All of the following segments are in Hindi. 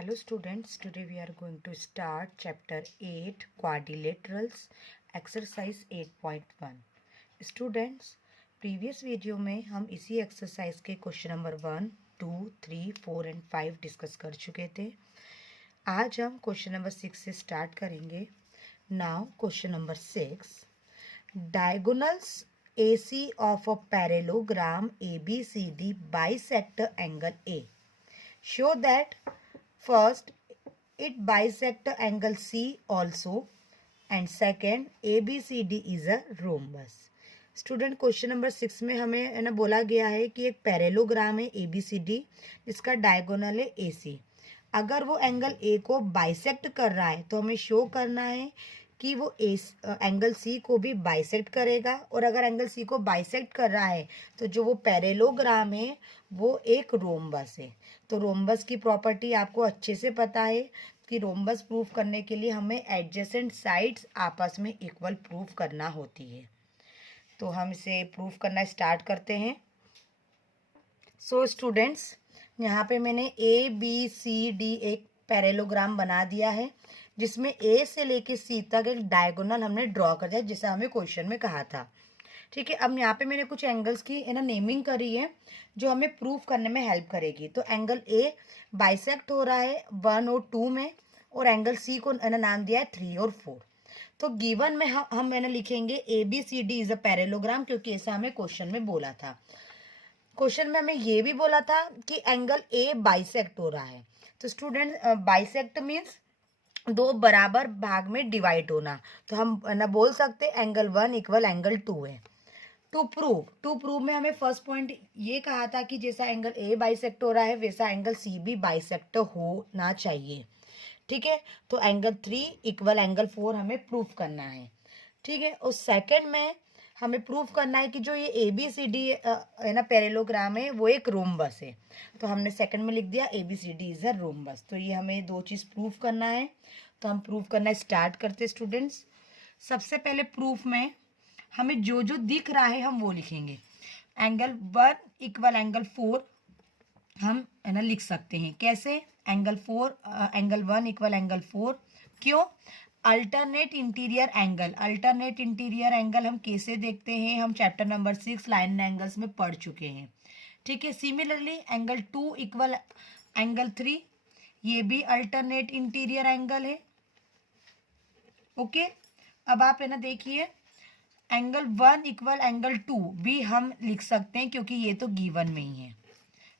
Hello students, today we are going to start chapter 8 quadrilaterals exercise 8.1. Students, previous video में हम इसी एक्सरसाइज के क्वेश्चन नंबर 1, 2, 3, 4 एंड 5 डिस्कस कर चुके थे। आज हम क्वेश्चन नंबर 6 से स्टार्ट करेंगे। Now question number 6, diagonals AC of a parallelogram ABCD bisect angle A. Show that first it bisect angle C also and second ABCD is a rhombus. Student question number 6 में हमें है ना बोला गया है कि एक पैरेलोग्राम है ABCD जिसका डायगोनल है AC। अगर वो एंगल A को बाइसेक्ट कर रहा है तो हमें शो करना है कि वो एंगल C को भी बाइसेक्ट करेगा, और अगर एंगल C को बाइसेक्ट कर रहा है तो जो वो पैरेलोग्राम है वो एक रोम्बस है। तो रोम्बस की प्रॉपर्टी आपको अच्छे से पता है कि रोम्बस प्रूफ करने के लिए हमें एडजेसेंट साइड्स आपस में इक्वल प्रूफ करना होती है। तो हम इसे प्रूफ करना स्टार्ट करते हैं। सो स्टूडेंट्स, यहाँ पे मैंने ABCD एक पैरेलोग्राम बना दिया है जिसमें A से लेके C तक एक डायगोनल हमने ड्रॉ कर दिया जैसा हमें क्वेश्चन में कहा था। ठीक है, अब यहाँ पे मैंने कुछ एंगल्स की है ना नेमिंग करी है जो हमें प्रूफ करने में हेल्प करेगी। तो एंगल A बाइसेक्ट हो रहा है 1 और 2 में, और एंगल C को है ना नाम दिया है 3 और 4। तो गिवन में हम मैंने लिखेंगे ABCD इज अ पैरेलोग्राम, क्योंकि ऐसा हमें क्वेश्चन में बोला था। क्वेश्चन में हमें ये भी बोला था कि एंगल A बाइसेक्ट हो रहा है। तो स्टूडेंट, बाइसेक्ट मीन्स दो बराबर भाग में डिवाइड होना। तो हम ना बोल सकते एंगल 1 इक्वल एंगल 2 है। टू प्रूव में हमें फर्स्ट पॉइंट ये कहा था कि जैसा एंगल A बाइसेक्ट हो रहा है वैसा एंगल C भी बाइसेक्ट होना चाहिए। ठीक है, तो एंगल 3 इक्वल एंगल 4 हमें प्रूफ करना है। ठीक है, और सेकंड में हमें प्रूफ करना है कि जो ये ABCD है ना पैरेलोग्राम है वो एक रोम्बस है। तो हमने सेकंड में लिख दिया ABCD इज अ रोम्बस। तो ये हमें दो चीज़ प्रूफ करना है। तो हम प्रूफ करना स्टार्ट करते स्टूडेंट्स। सबसे पहले प्रूफ में हमें जो जो दिख रहा है हम वो लिखेंगे। एंगल 1 इक्वल एंगल 4 हम है ना लिख सकते हैं। कैसे? Angle 1 equal angle 4। क्यों? अल्टरनेट इंटीरियर एंगल हम कैसे देखते हैं? हम चैप्टर नंबर 6 लाइन एंगल्स में पढ़ चुके हैं। ठीक है, सिमिलरली एंगल 2 इक्वल एंगल 3, ये भी अल्टरनेट इंटीरियर एंगल है। ओके, अब आप है ना देखिए, एंगल 1 इक्वल एंगल 2 भी हम लिख सकते हैं क्योंकि ये तो गिवन में ही है।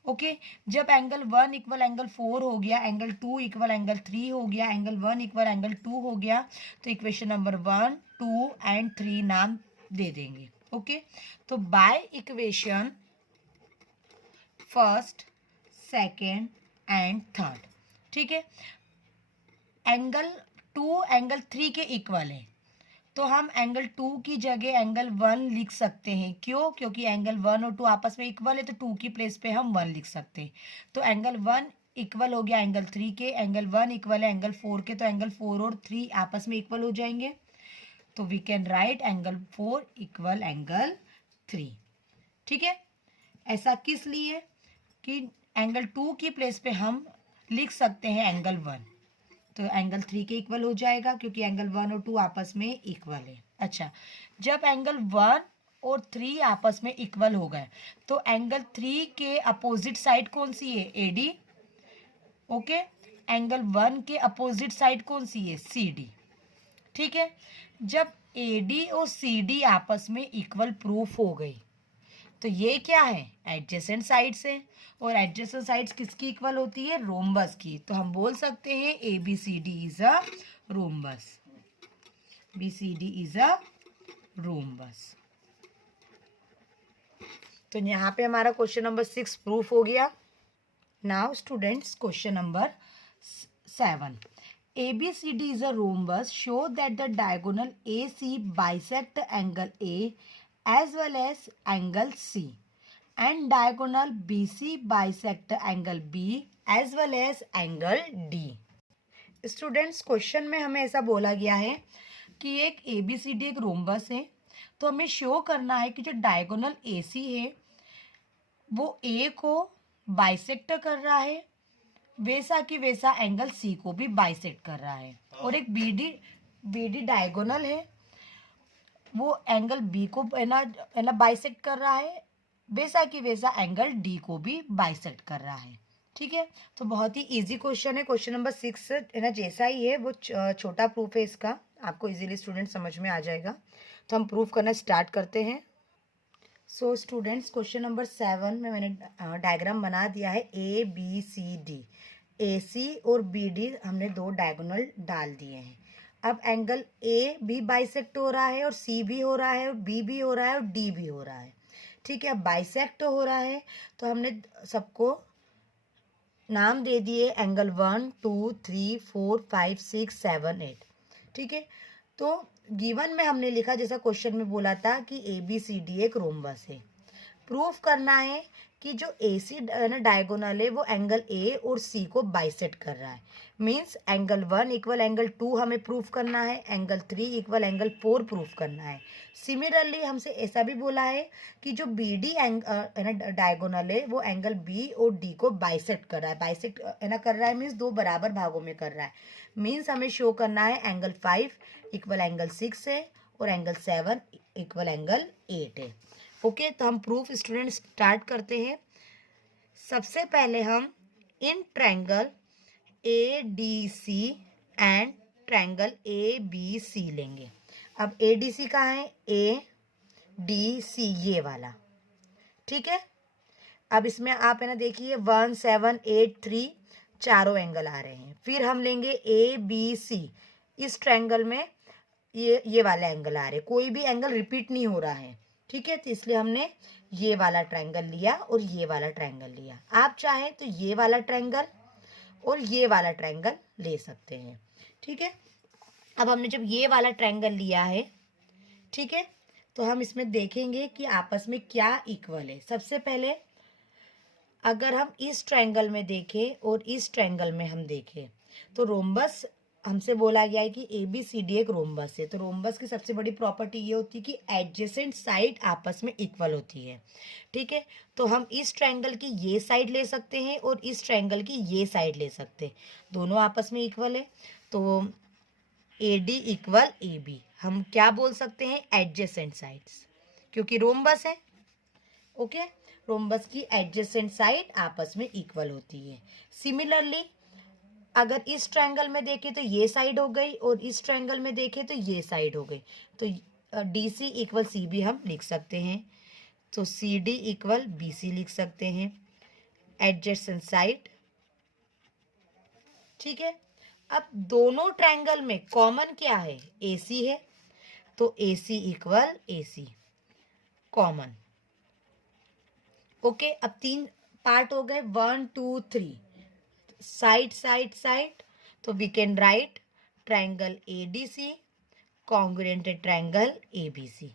ओके, जब एंगल 1 इक्वल एंगल 4 हो गया, एंगल 2 इक्वल एंगल 3 हो गया, एंगल 1 इक्वल एंगल 2 हो गया, तो इक्वेशन नंबर 1, 2 एंड 3 नाम दे देंगे। ओके, तो by equation first, second and third, ठीक है, एंगल 2 एंगल 3 के इक्वल है, तो हम एंगल 2 की जगह एंगल 1 लिख सकते हैं। क्यों? क्योंकि एंगल 1 और 2 आपस में इक्वल है, तो 2 की प्लेस पे हम 1 लिख सकते हैं। तो एंगल 1 इक्वल हो गया एंगल 3 के, एंगल 1 इक्वल है एंगल 4 के, तो एंगल 4 और 3 आपस में इक्वल हो जाएंगे। तो we can write angle 4 equal angle 3। ठीक है, ऐसा किस लिए कि एंगल 2 की प्लेस पे हम लिख सकते हैं एंगल 1, तो एंगल 3 के इक्वल हो जाएगा क्योंकि एंगल 1 और 2 आपस में इक्वल है। अच्छा, जब एंगल 1 और 3 आपस में इक्वल हो गए तो एंगल 3 के अपोजिट साइड कौन सी है? AD। ओके, एंगल 1 के अपोजिट साइड कौन सी है? CD। ठीक है, जब AD और CD आपस में इक्वल प्रूफ हो गई तो ये क्या है? एडजेसेंट साइड्स है, और एडजेसेंट साइड्स किसकी इक्वल होती है? रोम्बस की। तो हम बोल सकते हैं ABCD is a rhombus. BCD is a rhombus. तो यहाँ पे हमारा क्वेश्चन नंबर 6 प्रूफ हो गया। Now students, question number 7, ABCD is a rhombus. Show that the diagonal AC bisect angle A as well as angle C, and diagonal BC bisect angle B as well as angle D. Students, question में हमें ऐसा बोला गया है कि एक ABCD एक रोम्बस है, तो हमें शो करना है कि जो डायगोनल AC है वो A को बाइसेक्ट कर रहा है वैसा की वैसा एंगल सी को भी बाइसेक्ट कर रहा है, और एक बीडी डायगोनल है, वो एंगल बी को है ना बाइसेक्ट कर रहा है, वैसा की वैसा एंगल डी को भी बाइसेक्ट कर रहा है। ठीक है, तो बहुत ही इजी क्वेश्चन है, क्वेश्चन नंबर 6 है ना, जैसा ही है वो छोटा प्रूफ है इसका, आपको इजीली स्टूडेंट समझ में आ जाएगा। तो हम प्रूफ करना स्टार्ट करते हैं। सो स्टूडेंट्स, क्वेश्चन नंबर 7 में मैंने डायग्राम बना दिया है ए बी सी डी, ए सी और बी डी हमने दो डायगोनल डाल दिए हैं। अब एंगल ए भी बाइसेक्ट हो रहा है और सी भी हो रहा है और बी भी हो रहा है और डी भी हो रहा है। ठीक है, अब बाइसेक्ट हो रहा है तो हमने सबको नाम दे दिए एंगल 1 2 3 4 5 6 7 8। ठीक है, तो गिवन में हमने लिखा जैसा क्वेश्चन में बोला था कि ए बी सी डी एक रोम्बस है। प्रूफ करना है कि जो ए सी डायगोनल है वो एंगल ए और सी को बाइसेक्ट कर रहा है। मीन्स एंगल 1 इक्वल एंगल 2 हमें प्रूफ करना है, एंगल 3 इक्वल एंगल 4 प्रूफ करना है। सिमिलरली हमसे ऐसा भी बोला है कि जो बी डी डायगोनल है वो एंगल बी और डी को बाइसेक्ट कर रहा है। बाइसेक्ट कर रहा है मीन्स दो बराबर भागों में कर रहा है। मीन्स हमें शो करना है एंगल 5 इक्वल एंगल 6 है और एंगल 7 इक्वल एंगल 8 है। ओके, तो हम प्रूफ स्टूडेंट स्टार्ट करते हैं। सबसे पहले हम इन triangle A D C and triangle A B C लेंगे। अब ए डी सी कहाँ है, ए डी सी ये वाला। ठीक है, अब इसमें आप है ना देखिए 1 7 8 3 चारों एंगल आ रहे हैं। फिर हम लेंगे ए बी सी, इस ट्रायंगल में ये वाला एंगल आ रहे हैं, कोई भी एंगल रिपीट नहीं हो रहा है। ठीक है, तो इसलिए हमने ये वाला ट्रायंगल लिया और ये वाला ट्रायंगल लिया। आप चाहें तो ये वाला ट्रायंगल और ये वाला ट्रायंगल ले सकते हैं। ठीक है, अब हमने जब ये वाला ट्रायंगल लिया है, ठीक है, तो हम इसमें देखेंगे कि आपस में क्या इक्वल है। सबसे पहले अगर हम इस ट्रायंगल में देखें और इस ट्रायंगल में हम देखें तो रोम्बस हमसे बोला गया है कि ए बी सी डी एक रोम्बस है। तो रोम्बस की सबसे बड़ी प्रॉपर्टी ये होती है कि एडजेसेंट साइड आपस में इक्वल होती है। ठीक है, तो हम इस ट्रायंगल की ये साइड ले सकते हैं और इस ट्रायंगल की ये साइड ले सकते हैं, दोनों आपस में इक्वल है। तो A D equal A B हम क्या बोल सकते हैं, एडजेसेंट साइड्स, क्योंकि रोम्बस है। ओके, रोम्बस की एडजेसेंट साइड आपस में इक्वल होती है। सिमिलरली अगर इस ट्रायंगल में देखें तो ये साइड हो गई और इस ट्रायंगल में देखें तो ये साइड हो गई। तो D C equal C B हम लिख सकते हैं, तो C D equal B C लिख सकते हैं, एडजेसेंट साइड। ठीक है, अब दोनों ट्रायंगल में कॉमन क्या है, ए सी है, तो A C equal A C common. Okay, अब 3 पार्ट हो गए, 1 2 3 साइड साइड साइड। तो we can write triangle A D C congruent triangle A B C,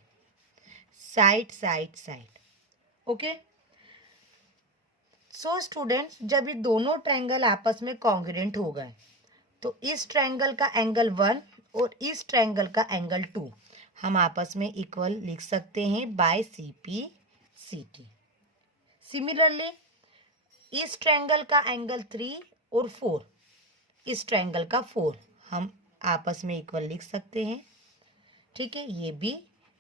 side side side. Okay, so students, जब ये दोनों ट्रायंगल आपस में कॉन्ग्रुएंट हो गए तो इस ट्रायंगल का एंगल 1 और इस ट्रायंगल का एंगल 2 हम आपस में इक्वल लिख सकते हैं by C P C T. Similarly इस ट्रायंगल का एंगल 3 और 4, इस ट्रायंगल का 4 हम आपस में इक्वल लिख सकते हैं। ठीक है, ये भी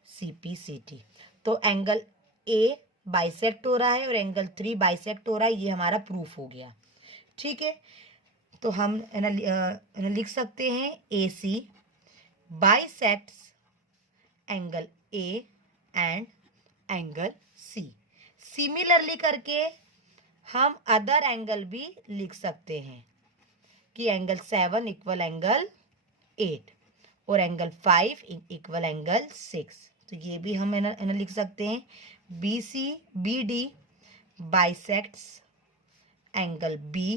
सी पी सी टी। तो एंगल ए बाइसेक्ट हो रहा है और एंगल 3 बाइसेक्ट हो रहा है, ये हमारा प्रूफ हो गया। ठीक है, तो हम लिख सकते हैं A C bisects angle A and angle C. Similarly करके हम अदर एंगल भी लिख सकते हैं कि एंगल 7 इक्वल एंगल 8 और एंगल 5 इक्वल एंगल 6। तो ये भी हम लिख सकते हैं, B C B D bisects angle B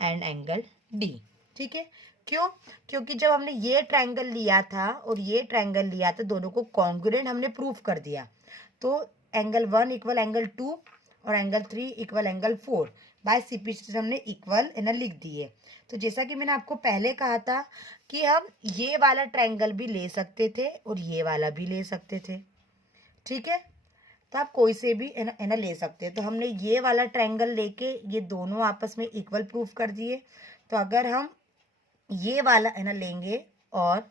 and angle D. ठीक है, क्यों, क्योंकि जब हमने ये ट्रायंगल लिया था और ये ट्रायंगल लिया था, दोनों को कॉन्ग्रुएंट हमने प्रूफ कर दिया। तो एंगल 1 इक्वल एंगल 2 और angle 3 equal angle 4 by C P C T equal लिख दिए। तो जैसा कि मैंने आपको पहले कहा था कि हम ये वाला ट्रायंगल भी ले सकते थे और ये वाला भी ले सकते थे। ठीक है, तो आप कोई से भी है ना ले सकते हैं। तो हमने ये वाला ट्रायंगल लेके ये दोनों आपस में इक्वल प्रूफ कर दिए। तो अगर हम ये वाला है ना लेंगे और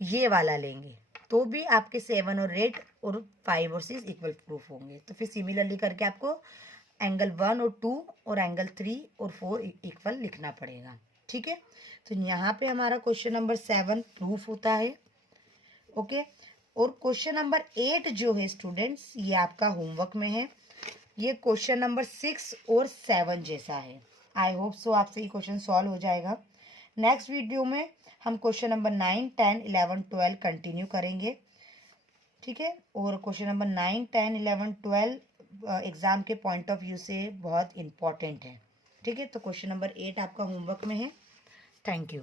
ये वाला लेंगे तो भी आपके 7 और 8 और 5 और 6 इक्वल प्रूफ होंगे। तो फिर सिमिलरली करके आपको एंगल 1 और 2 और एंगल 3 और 4 इक्वल लिखना पड़ेगा। ठीक है, तो यहाँ पे हमारा क्वेश्चन नंबर 7 प्रूफ होता है। ओके, और क्वेश्चन नंबर 8 जो है स्टूडेंट्स, ये आपका होमवर्क में है। ये क्वेश्चन नंबर 6 और 7 जैसा है। आई होप सो आपसे ये क्वेश्चन सॉल्व हो जाएगा। नेक्स्ट वीडियो में हम क्वेश्चन नंबर 9, 10, 11, 12 कंटिन्यू करेंगे। ठीक है, और क्वेश्चन नंबर 9, 10, 11, 12 एग्जाम के पॉइंट ऑफ व्यू से बहुत इंपॉर्टेंट है। ठीक है, तो क्वेश्चन नंबर 8 आपका होमवर्क में है। Thank you.